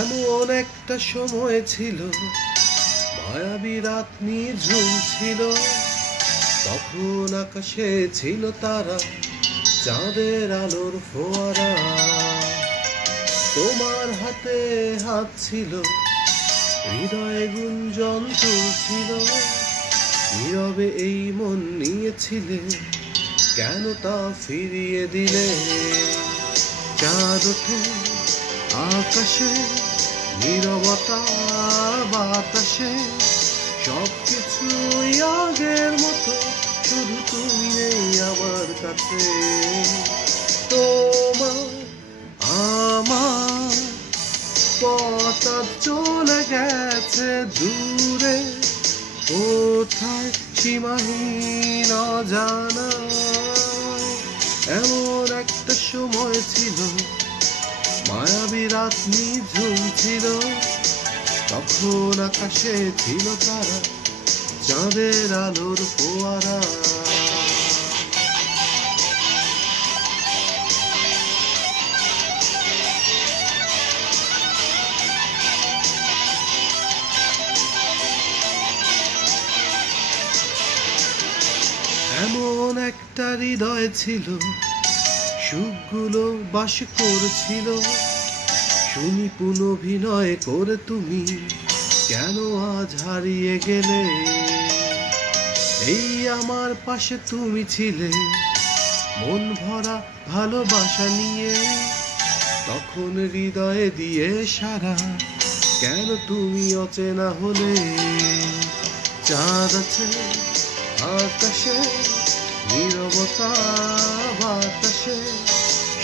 এমন একটা সময় ছিল, মায়াবী রাত নিঝুম ছিল, তখন আকাশে ছিল তারা, চাঁদের আলোর ফোয়ারা। তোমার হাতে হাত ছিল, হৃদয়ে গুঞ্জন তুলছিল, নীরবে এই মন নিয়েছিলে, কেন তা ফিরিয়ে দিলে? চাঁদ ওঠে আকাশে, নীরবতা বাতাসে, সবকিছুই আগের মতো, শুধু তুমি নেই আমার কাছে। তোমার আমার পথ আজ চলে গেছে দূরে, কোথায় সীমাহীন অজানা। এমন একটা সময় ছিল, মায়াবী রাত নিঝুম ছিল, তখন আকাশে ছিল তারা, চাঁদের আলোর ফোয়ারা। এমন একটা হৃদয় ছিল, সুখগুলো বাস করছিল, সুনিপুণ অভিনয় করে তুমি কেন আজ হারিয়ে গেলে? এই আমার পাশে তুমি ছিলে, মন ভরা ভালোবাসা নিয়ে, তখন হৃদয়ে দিয়ে সারা, কেন তুমি অচেনা হলে? চাঁদ আছে আকাশে, নীরবতা বাতাসে,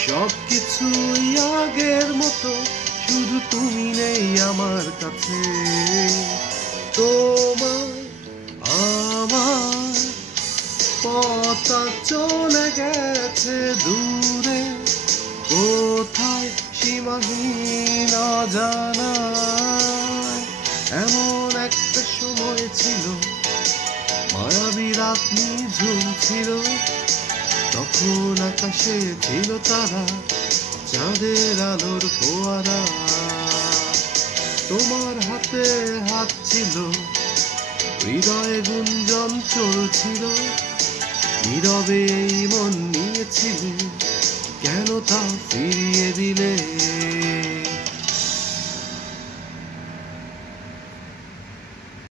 সবকিছুই আগের মতো, শুধু তুমি নেই আমার কাছে। তোমার আমার পথ চলে গেছে দূরে, কোথায় সীমাহীন অজানায়। এমন একটা সময় ছিল, মায়াবী রাত নিঝুম ছিল, তখন আকাশে ছিল তারা, চাঁদের আলোর ফোয়ারা। তোমার হাতে হাত ছিল, হৃদয়ে গুঞ্জন চলছিল, নীরবে এই মন নিয়েছিলে, কেন তা ফিরিয়ে দিলে?